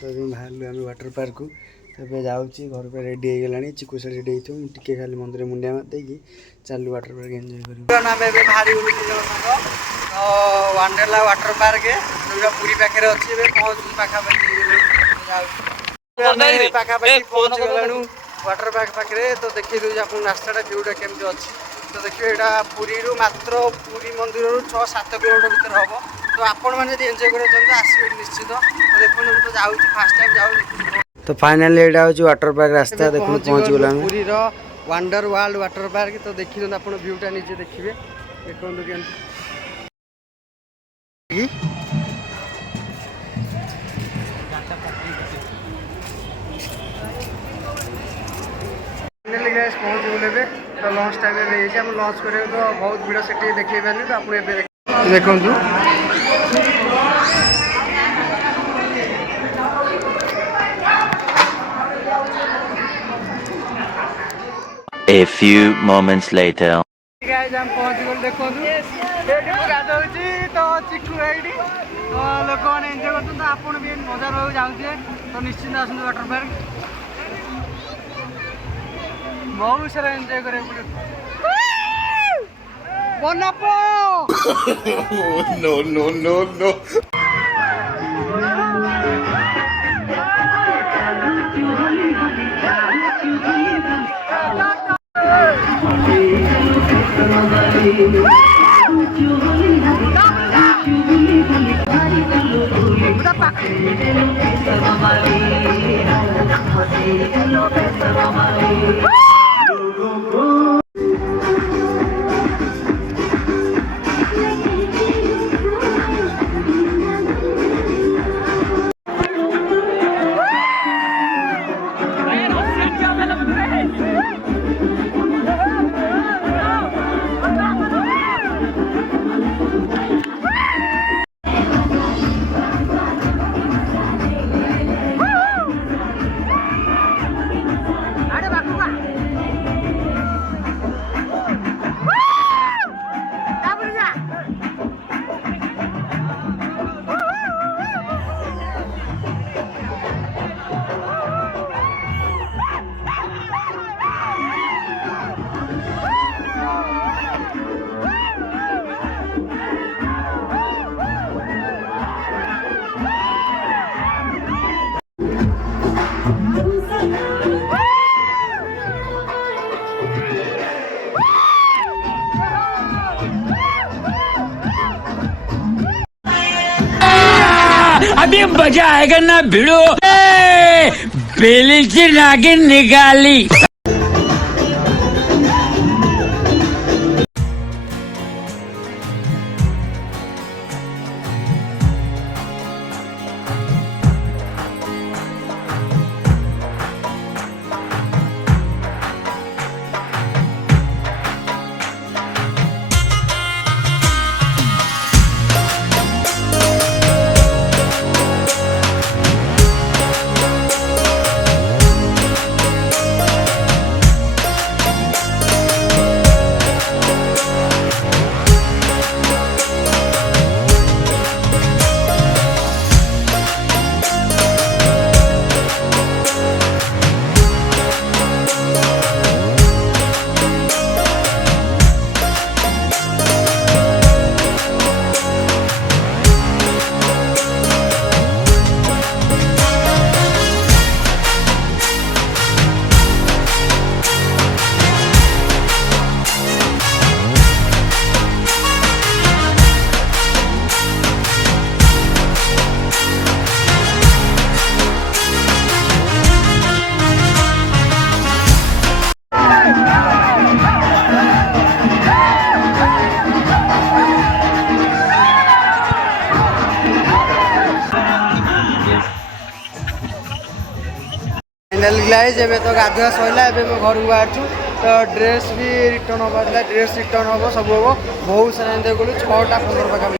तो अभी बाहर आम वाटर पार्क को तो जाऊँगी घर पर रेडी हो गलानी चिकू से रेडी हो टे खाली मंदिर मुंडिया देकी चलू वाटर पार्क एंजॉय कर बाहरी गलु तो वंडरला वाटर पार्क जो पूरी पाखे अच्छी पहुँचू पाखापाखी पहुँच गलु वाटर पार्क पाखे तो देखिए दूसरी आप रास्ता व्यूटा केमती अच्छी तो देखिए यहाँ पुरी मात्र पुरी मंदिर 6-7 किलोमीटर भर हम तो आपण मैंने एंजॉय कर आसवे निश्चित तो देखो तो जाऊँ फास्ट टाइम जाऊँ तो फाइनाली यहाँ हूँ वाटर पार्क रास्ता देखो पहुँच गला Puri wonder world water park तो देखिए आप व्यूटा निजे देखिए देखो पहुँच गले तो लंच टाइम हम लंच कर तो बहुत भिड़ से देखी पारे तो आप देखु A few moments later. हम पहुँच गल देखो गाधो तो चिकू तो लोक मैंने एंजॉय कर आप मजा रहा जाऊे तो निश्चिंत आसते वाटर पार्क बहुत सारा एंजॉय करे No, no, no, no. अभी मजा आएगा ना भिड़ो बेली से नागिन निकाली फाइनाली तो गाधुआ सरला घर को बाहर तो ड्रेस भी रिटर्न हवा ड्रेस रिटर्न हम सब हम बहुत सारा एंजॉय कलु 6टा 15 पाखा